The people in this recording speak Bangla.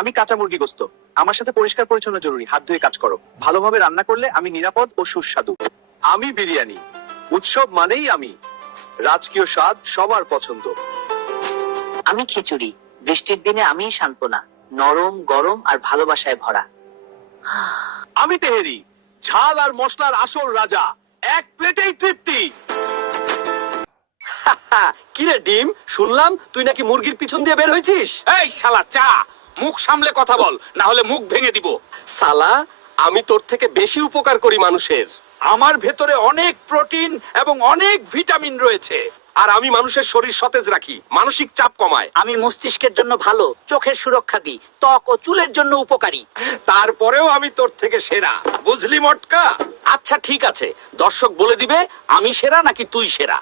আমি কাঁচা মুরগি গোস্ত। আমার সাথে পরিষ্কার পরিচ্ছন্ন জরুরি, হাত ধুয়ে কাজ করো। ভালোভাবে রান্না করলে আমি নিরাপদ ও সুস্বাদু। আমি বিরিয়ানি, উৎসব মানেই আমি, রাজকীয় স্বাদ সবার পছন্দ। আমি খিচুড়ি, বৃষ্টির দিনে আমি সান্ত্বনা, নরম গরম আর ভালোবাসায় ভরা। আমি তেহেরি, ঝাল আর মশলার আসল রাজা, এক প্লেটেই তৃপ্তি। কিরে ডিম, শুনলাম তুই নাকি মুরগির পিছন দিয়ে বের হয়েছিস। এই শালা চা, মুখ সামলে কথা বল, না হলে মুখ ভেঙে দিব। সালা, আমি তোর থেকে বেশি উপকার করি মানুষের। আমার ভেতরে অনেক প্রোটিন এবং অনেক ভিটামিন রয়েছে। আর আমি মানুষের শরীর সতেজ রাখি, মানসিক চাপ কমায়। আমি মস্তিষ্কের জন্য ভালো, চোখের সুরক্ষা দিই, ত্বক ও চুলের জন্য উপকারী। তারপরেও আমি তোর থেকে সেরা, বুঝলি মটকা? আচ্ছা ঠিক আছে, দর্শক বলে দিবে আমি সেরা নাকি তুই সেরা।